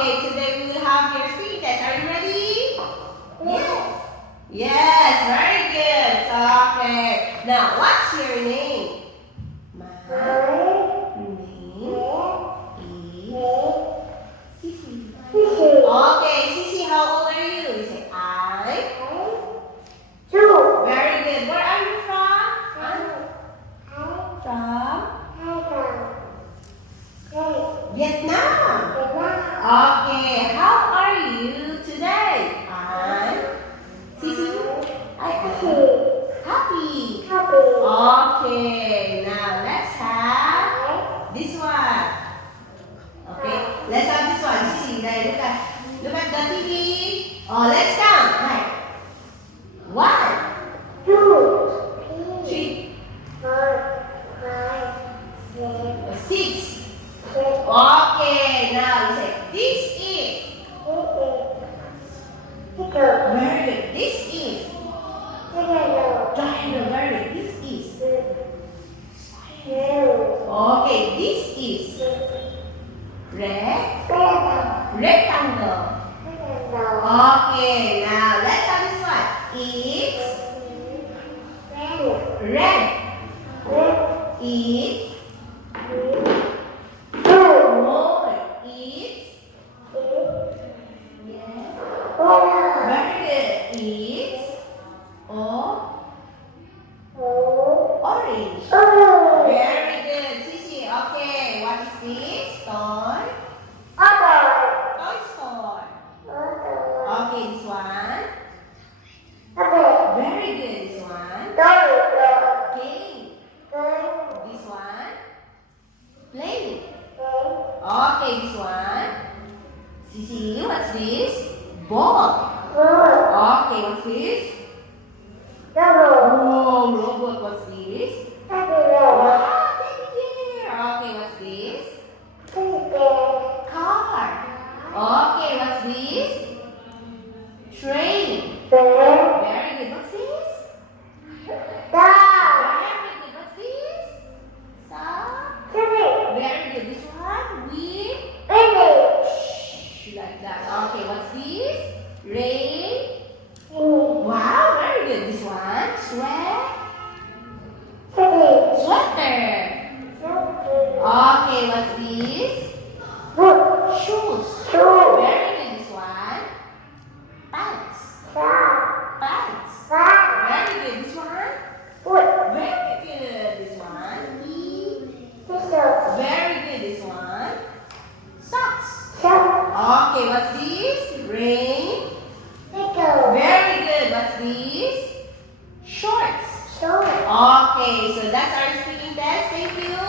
Okay, today we will have your speaking test. Are you ready? Yes. Yes, very good. Okay. Now, what's your name? My name is Sissy. Okay, Sissy, how old are you? You say I. 2. Very good. Where are you from? From Vietnam. Okay, how are you today? I'm Sissy. I am happy. Okay, now let's have this one. Okay, let's have this one. Sissy, look at the TV. Oh, let's count. Right. 1, 2, 3, 4, 5, 6, 6. Okay, now you say this is. Very good. This is. Triangle. Very good. This is. Okay, this is. Rectangle. Okay, now let's have this one. It's red. It's more. It's yes. Very good. It's orange. Very good. Sissy. Okay, what is this? Toy. Toy store. Okay, this one. Very good. This one. Game. This one. Play. Okay, this one. Sissy, what's this? Ball. Okay, what's this? Oh, robot, what's this? Wow, teddy bear. Okay, what's this? Car. Okay, what's this? Train. Very good. What's this? Very good. What's this? Very good. This one? Like that. Okay, what's this? Rain. Wow, very good. This one? Sweater. Okay, what's this? Shoes. Very good. This one? Pants. Very good. This one? Very good. This one? Very good. This one? Socks. Okay, what's this? Rain. Very good. What's this? Shorts. Okay, so that's our speaking test. Thank you.